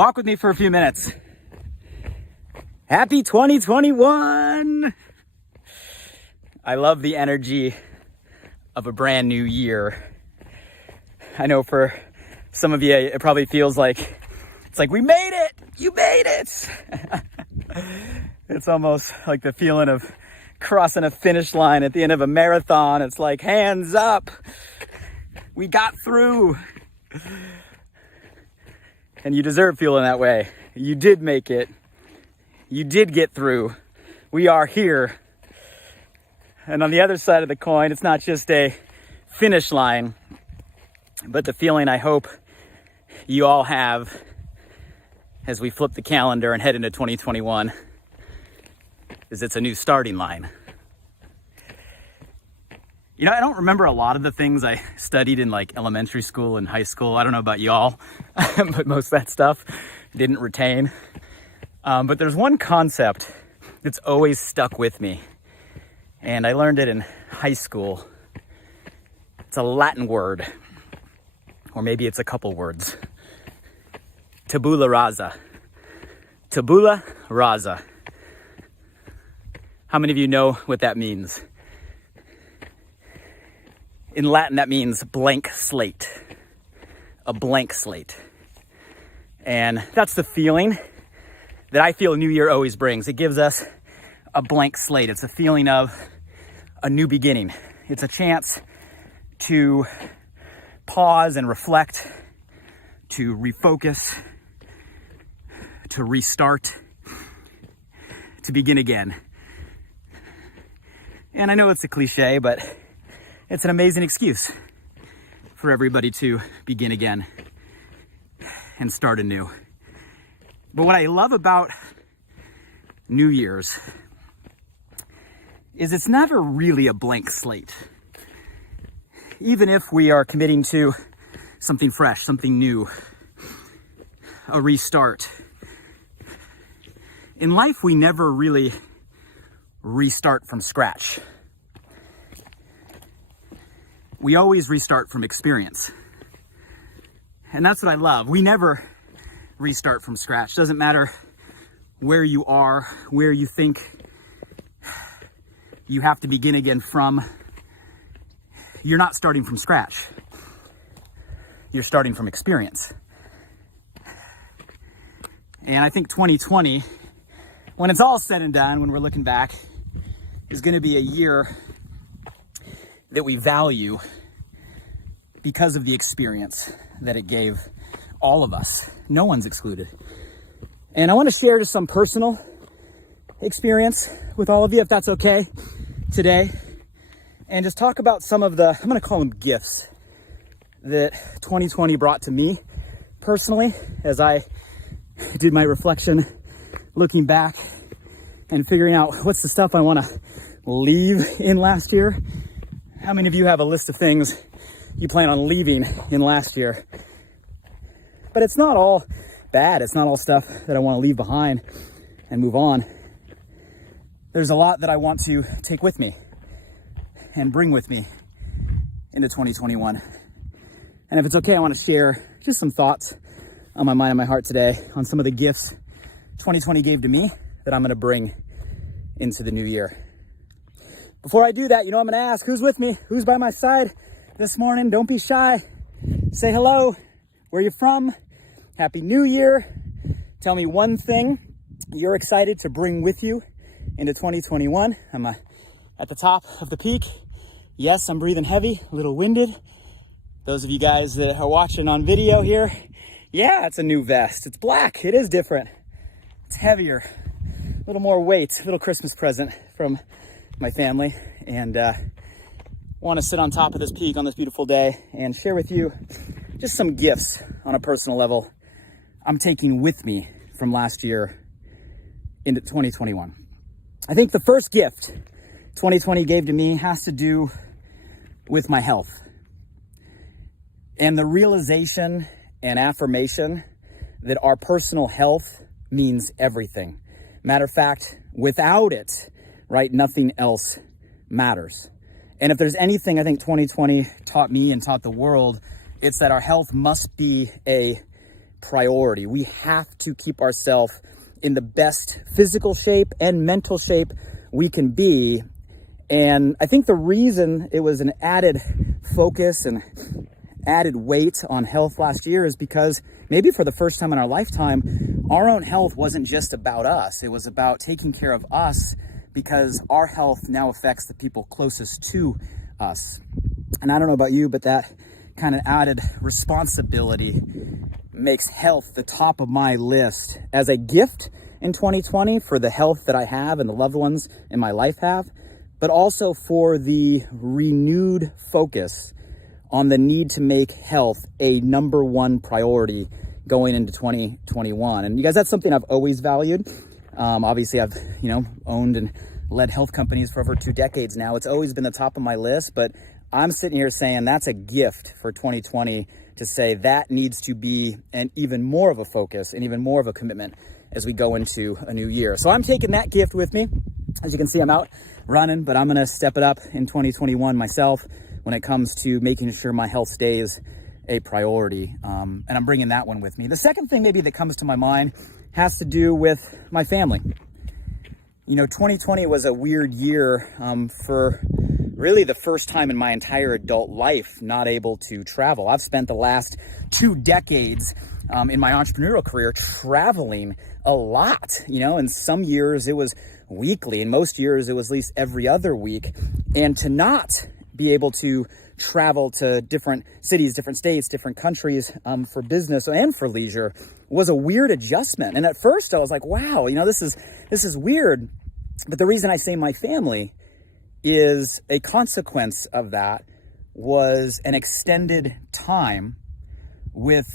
Walk with me for a few minutes. Happy 2021! I love the energy of a brand new year. I know for some of you, it probably feels like, it's like, we made it! You made it! It's almost like the feeling of crossing a finish line at the end of a marathon. It's like, hands up! We got through! And you deserve feeling that way. You did make it. You did get through. We are here. And on the other side of the coin, it's not just a finish line, but the feeling I hope you all have as we flip the calendar and head into 2021 is it's a new starting line. You know, I don't remember a lot of the things I studied in like elementary school and high school. I don't know about y'all, but most of that stuff didn't retain. But there's one concept that's always stuck with me, and I learned it in high school. It's a Latin word, or maybe it's a couple words. Tabula rasa. Tabula rasa. How many of you know what that means? In Latin, that means blank slate. A blank slate. And that's the feeling that I feel New Year always brings. It gives us a blank slate. It's a feeling of a new beginning. It's a chance to pause and reflect, to refocus, to restart, to begin again. And I know it's a cliche, but it's an amazing excuse for everybody to begin again and start anew. But what I love about New Year's is it's never really a blank slate. Even if we are committing to something fresh, something new, a restart. In life, we never really restart from scratch. We always restart from experience. And that's what I love. We never restart from scratch. Doesn't matter where you are, where you think you have to begin again from. You're not starting from scratch. You're starting from experience. And I think 2020, when it's all said and done, when we're looking back, is going to be a year that we value because of the experience that it gave all of us. No one's excluded. And I want to share just some personal experience with all of you, if that's okay, today. And just talk about some of the, I'm going to call them gifts, that 2020 brought to me personally as I did my reflection, looking back and figuring out what's the stuff I want to leave in last year. How many of you have a list of things you plan on leaving in last year? But it's not all bad. It's not all stuff that I want to leave behind and move on. There's a lot that I want to take with me and bring with me into 2021. And if it's okay, I want to share just some thoughts on my mind and my heart today on some of the gifts 2020 gave to me that I'm going to bring into the new year. Before I do that, I'm going to ask, who's with me? Who's by my side this morning? Don't be shy. Say hello. Where you from? Happy New Year. Tell me one thing you're excited to bring with you into 2021. I'm at the top of the peak. Yes, I'm breathing heavy, a little winded. Those of you guys that are watching on video here, yeah, it's a new vest. It's black. It is different. It's heavier. A little more weight. A little Christmas present from my family. And want to sit on top of this peak on this beautiful day and share with you just some gifts on a personal level I'm taking with me from last year into 2021. I think the first gift 2020 gave to me has to do with my health and the realization and affirmation that our personal health means everything. Matter of fact, without it, right, nothing else matters. And if there's anything I think 2020 taught me and taught the world, it's that our health must be a priority. We have to keep ourselves in the best physical shape and mental shape we can be. And I think the reason it was an added focus and added weight on health last year is because maybe for the first time in our lifetime, our own health wasn't just about us. It was about taking care of us, because our health now affects the people closest to us. And I don't know about you, but that kind of added responsibility makes health the top of my list as a gift in 2020 for the health that I have and the loved ones in my life have, but also for the renewed focus on the need to make health a number one priority going into 2021. And you guys, that's something I've always valued. Obviously I've, owned and led health companies for over 2 decades now. It's always been the top of my list, but I'm sitting here saying that's a gift for 2020 to say that needs to be an even more of a focus and even more of a commitment as we go into a new year. So I'm taking that gift with me. As you can see, I'm out running, but I'm going to step it up in 2021 myself when it comes to making sure my health stays a priority. And I'm bringing that one with me. The second thing maybe that comes to my mind has to do with my family. 2020 was a weird year for really the first time in my entire adult life not able to travel. I've spent the last 2 decades in my entrepreneurial career traveling a lot, and some years it was weekly, and most years it was at least every other week. And to not be able to travel to different cities, different states, different countries for business and for leisure was a weird adjustment. And at first I was like, wow, this is weird. But the reason I say my family is a consequence of that was an extended time with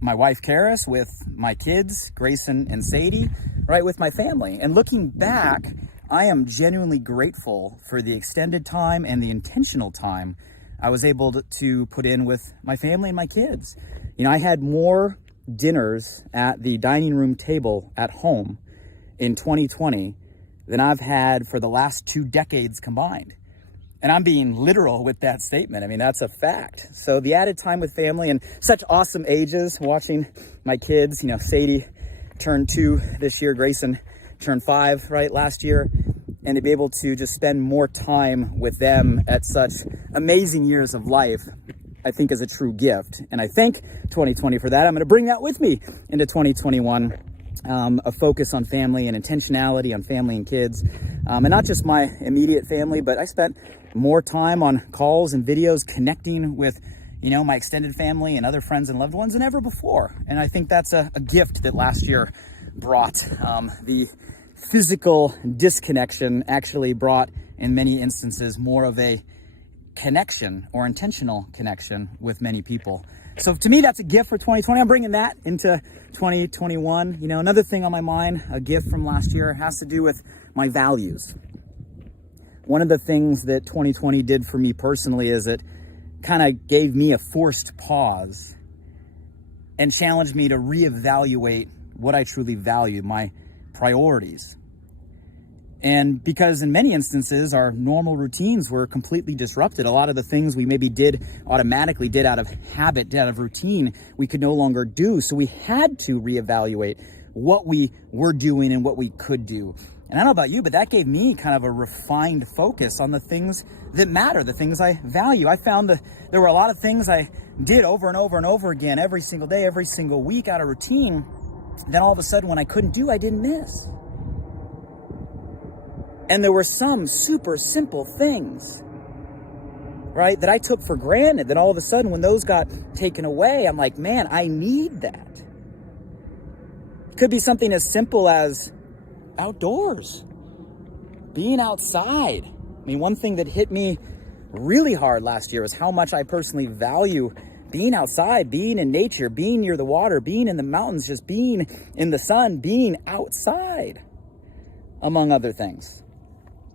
my wife, Karis, with my kids, Grayson and Sadie, right, with my family. And looking back, I am genuinely grateful for the extended time and the intentional time I was able to put in with my family and my kids. I had more dinners at the dining room table at home in 2020 than I've had for the last 2 decades combined. And I'm being literal with that statement. I mean, that's a fact. So the added time with family and such awesome ages, watching my kids, Sadie turned 2 this year, Grayson turned 5, right, last year. And to be able to just spend more time with them at such amazing years of life, I think is a true gift. And I thank 2020 for that. I'm going to bring that with me into 2021. A focus on family and intentionality on family and kids. And not just my immediate family, but I spent more time on calls and videos connecting with, my extended family and other friends and loved ones than ever before. And I think that's a gift that last year brought. The physical disconnection actually brought, in many instances, more of a connection or intentional connection with many people. So to me, that's a gift for 2020. I'm bringing that into 2021. Another thing on my mind, a gift from last year, has to do with my values. One of the things that 2020 did for me personally is it kind of gave me a forced pause and challenged me to reevaluate what I truly value, my priorities. And because in many instances, our normal routines were completely disrupted. A lot of the things we maybe automatically did out of habit, did out of routine, we could no longer do. So we had to reevaluate what we were doing and what we could do. And I don't know about you, but that gave me kind of a refined focus on the things that matter, the things I value. I found that there were a lot of things I did over and over and over again, every single day, every single week out of routine. Then all of a sudden when I couldn't do, I didn't miss. And there were some super simple things, right, that I took for granted, that all of a sudden when those got taken away, I'm like, man, I need that. It could be something as simple as outdoors, being outside. I mean, one thing that hit me really hard last year was how much I personally value being outside, being in nature, being near the water, being in the mountains, just being in the sun, being outside, among other things.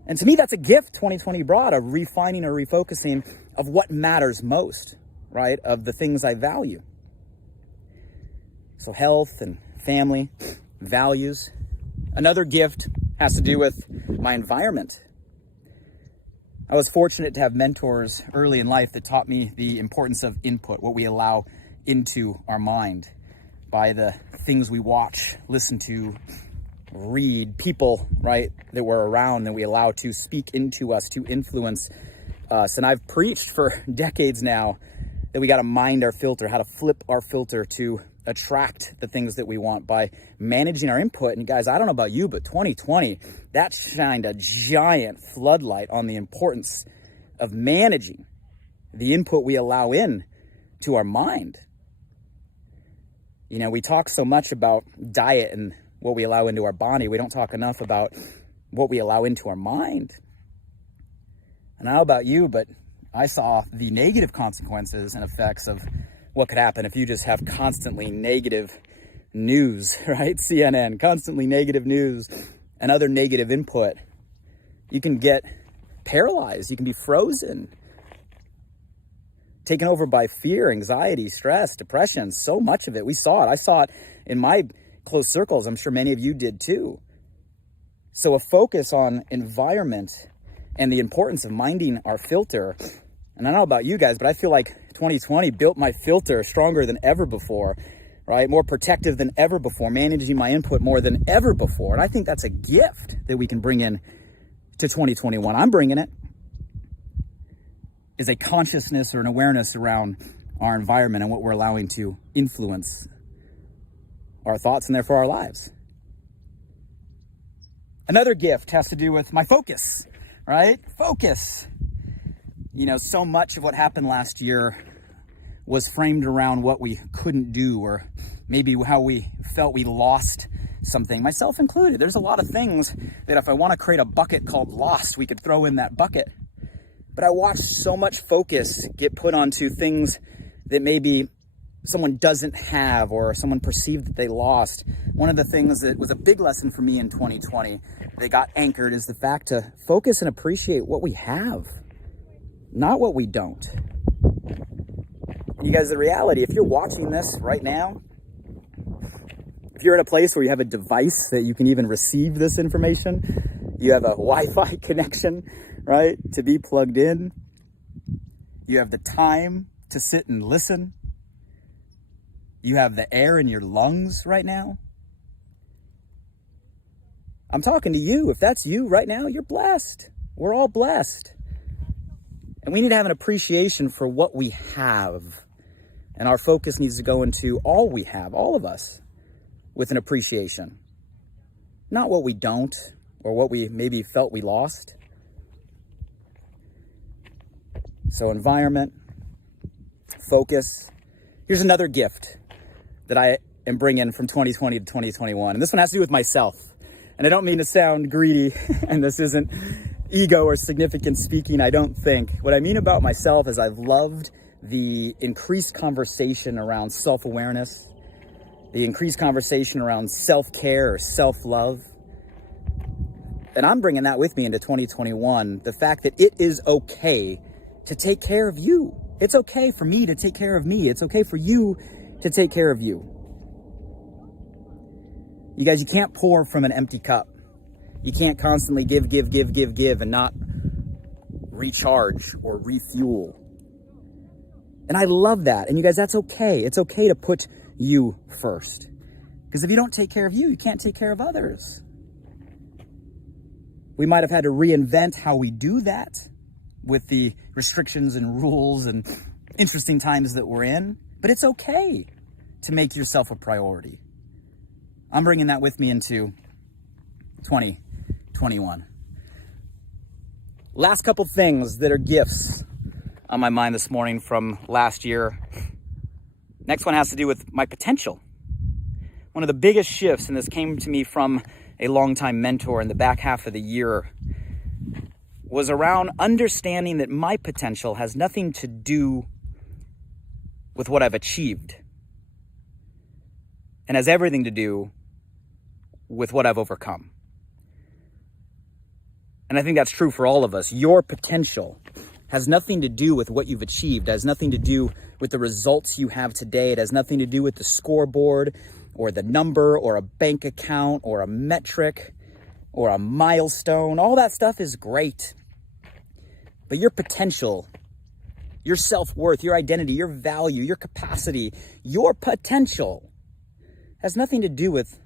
And to me, that's a gift 2020 brought, a refining or refocusing of what matters most, right? Of the things I value. So health and family, values. Another gift has to do with my environment. I was fortunate to have mentors early in life that taught me the importance of input, what we allow into our mind. by the things we watch, listen to, read, people, right, that we're around, that we allow to speak into us, to influence us. And I've preached for decades now that we got to mind our filter, how to flip our filter to attract the things that we want by managing our input. And guys, I don't know about you, but 2020, that shined a giant floodlight on the importance of managing the input we allow in to our mind. You know, we talk so much about diet and what we allow into our body. We don't talk enough about what we allow into our mind. And I don't know about you, but I saw the negative consequences and effects of what could happen if you just have constantly negative news, right? CNN, constantly negative news and other negative input. You can get paralyzed. You can be frozen, taken over by fear, anxiety, stress, depression, so much of it. We saw it. I saw it in my close circles. I'm sure many of you did too. So a focus on environment and the importance of minding our filter. And I don't know about you guys, but I feel like 2020 built my filter stronger than ever before, right? More protective than ever before, managing my input more than ever before. And I think that's a gift that we can bring in to 2021. I'm bringing it, is a consciousness or an awareness around our environment and what we're allowing to influence our thoughts and therefore our lives. Another gift has to do with my focus, right? Focus. You know, so much of what happened last year was framed around what we couldn't do, or maybe how we felt we lost something, myself included. There's a lot of things that if I want to create a bucket called lost, we could throw in that bucket. But I watched so much focus get put onto things that maybe someone doesn't have or someone perceived that they lost. One of the things that was a big lesson for me in 2020 that got anchored is the fact to focus and appreciate what we have, not what we don't. You guys, the reality, if you're watching this right now, if you're in a place where you have a device that you can even receive this information, you have a Wi-Fi connection, right, to be plugged in, you have the time to sit and listen, you have the air in your lungs right now. I'm talking to you. If that's you right now, you're blessed. We're all blessed. And we need to have an appreciation for what we have. And our focus needs to go into all we have, all of us, with an appreciation. Not what we don't, or what we maybe felt we lost. So environment, focus. Here's another gift that I am bringing from 2020 to 2021. And this one has to do with myself. And I don't mean to sound greedy, and this isn't ego or significant speaking, I don't think. What I mean about myself is I've loved the increased conversation around self-awareness, the increased conversation around self-care or self-love. And I'm bringing that with me into 2021, the fact that it is okay to take care of you. It's okay for me to take care of me. It's okay for you to take care of you. You guys, you can't pour from an empty cup. You can't constantly give and not recharge or refuel. And I love that. And you guys, that's okay. It's okay to put you first. Because if you don't take care of you, you can't take care of others. We might have had to reinvent how we do that with the restrictions and rules and interesting times that we're in. But it's okay to make yourself a priority. I'm bringing that with me into 2021. Last couple things that are gifts on my mind this morning from last year. Next one has to do with my potential. One of the biggest shifts, and this came to me from a longtime mentor in the back half of the year, was around understanding that my potential has nothing to do with what I've achieved, and has everything to do with what I've overcome. And I think that's true for all of us. Your potential has nothing to do with what you've achieved. It has nothing to do with the results you have today. It has nothing to do with the scoreboard or the number or a bank account or a metric or a milestone. All that stuff is great. But your potential, your self-worth, your identity, your value, your capacity, your potential has nothing to do with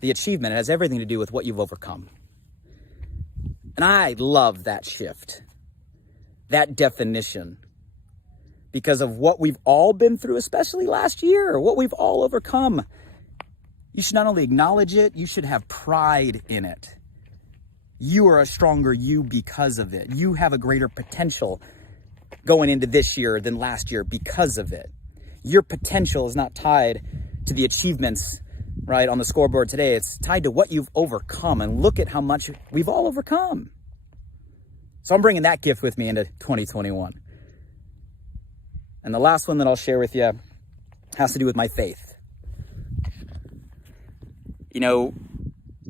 the achievement. It has everything to do with what you've overcome. And I love that shift, that definition, because of what we've all been through, especially last year, what we've all overcome. You should not only acknowledge it, you should have pride in it. You are a stronger you because of it. You have a greater potential going into this year than last year because of it. Your potential is not tied to the achievements, right, on the scoreboard today. It's tied to what you've overcome, and look at how much we've all overcome. So I'm bringing that gift with me into 2021. And the last one that I'll share with you has to do with my faith. You know,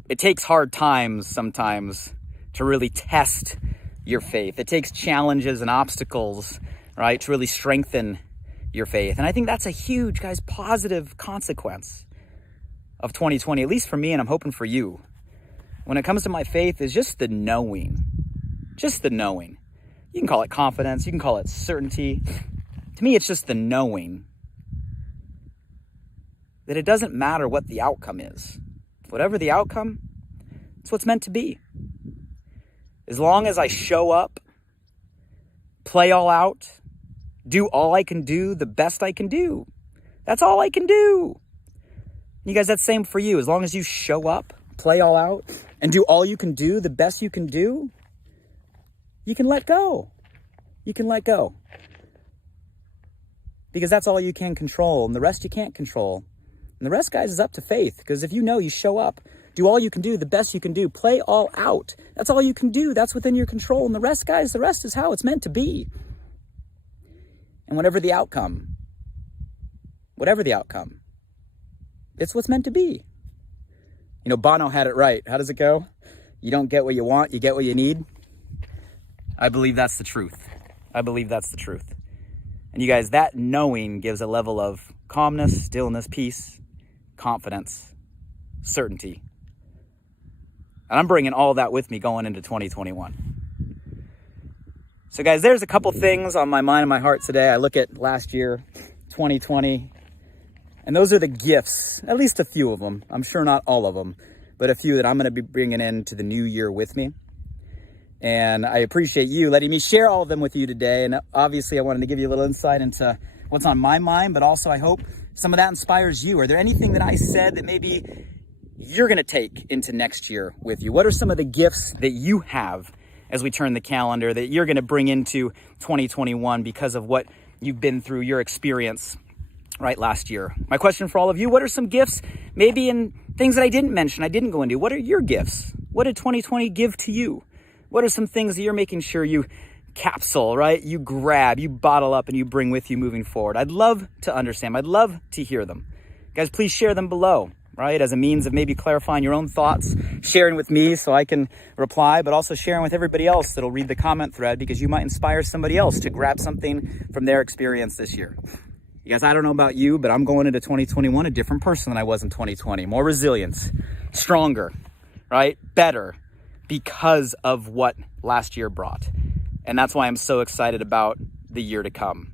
it takes hard times sometimes to really test your faith. It takes challenges and obstacles, right, to really strengthen your faith. And I think that's a huge, guys, positive consequence of 2020, at least for me, and I'm hoping for you. When it comes to my faith, is just the knowing. Just the knowing. You can call it confidence. You can call it certainty. To me, it's just the knowing that it doesn't matter what the outcome is. Whatever the outcome, it's what's meant to be. As long as I show up, play all out, do all I can do, the best I can do. That's all I can do. You guys, that's the same for you. As long as you show up, play all out, and do all you can do, the best you can do, you can let go. You can let go. Because that's all you can control, and the rest you can't control. And the rest, guys, is up to faith. Because if you know you show up, do all you can do, the best you can do, play all out. That's all you can do. That's within your control. And the rest, guys, the rest is how it's meant to be. And whatever the outcome, it's what's meant to be. You know, Bono had it right. How does it go? You don't get what you want, you get what you need. I believe that's the truth. I believe that's the truth. And you guys, that knowing gives a level of calmness, stillness, peace, confidence, certainty. And I'm bringing all that with me going into 2021. So guys, there's a couple things on my mind and my heart today. I look at last year, 2020, and those are the gifts, at least a few of them. I'm sure not all of them, but a few that I'm going to be bringing into the new year with me. And I appreciate you letting me share all of them with you today. And obviously I wanted to give you a little insight into what's on my mind, but also I hope some of that inspires you. Are there anything that I said that maybe you're going to take into next year with you? What are some of the gifts that you have as we turn the calendar that you're going to bring into 2021 because of what you've been through, your experience, right, last year? My question for all of you, what are some gifts maybe in things that I didn't mention, I didn't go into? What are your gifts? What did 2020 give to you? What are some things that you're making sure you capsule, right? You grab, you bottle up, and you bring with you moving forward? I'd love to understand. I'd love to hear them. Guys, please share them below, right? As a means of maybe clarifying your own thoughts, sharing with me so I can reply, but also sharing with everybody else that'll read the comment thread, because you might inspire somebody else to grab something from their experience this year. You guys, I don't know about you, but I'm going into 2021 a different person than I was in 2020. More resilient, stronger, right? Better, because of what last year brought. And that's why I'm so excited about the year to come,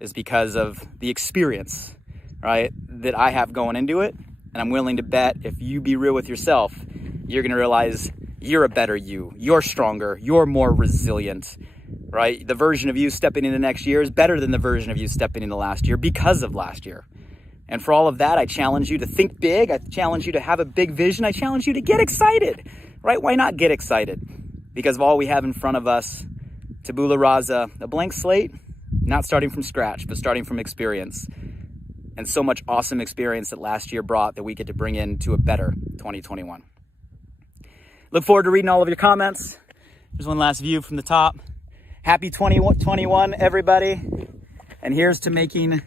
is because of the experience, right, that I have going into it. And I'm willing to bet if you be real with yourself, you're going to realize you're a better you. You're stronger. You're more resilient, right? The version of you stepping into next year is better than the version of you stepping into last year because of last year. And for all of that, I challenge you to think big. I challenge you to have a big vision. I challenge you to get excited, right? Why not get excited? Because of all we have in front of us. Tabula rasa, a blank slate, not starting from scratch, but starting from experience. And so much awesome experience that last year brought that we get to bring into a better 2021. Look forward to reading all of your comments. There's one last view from the top. Happy 2021, everybody. And here's to making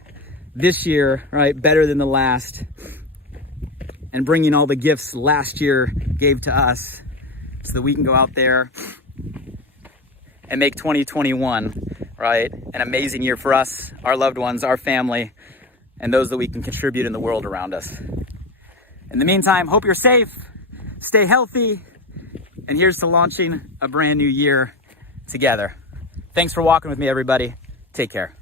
this year, right, better than the last, and bringing all the gifts last year gave to us so that we can go out there and make 2021, right, an amazing year for us, our loved ones, our family, and those that we can contribute in the world around us. In the meantime, hope you're safe, stay healthy, and here's to launching a brand new year together. Thanks for walking with me, everybody. Take care.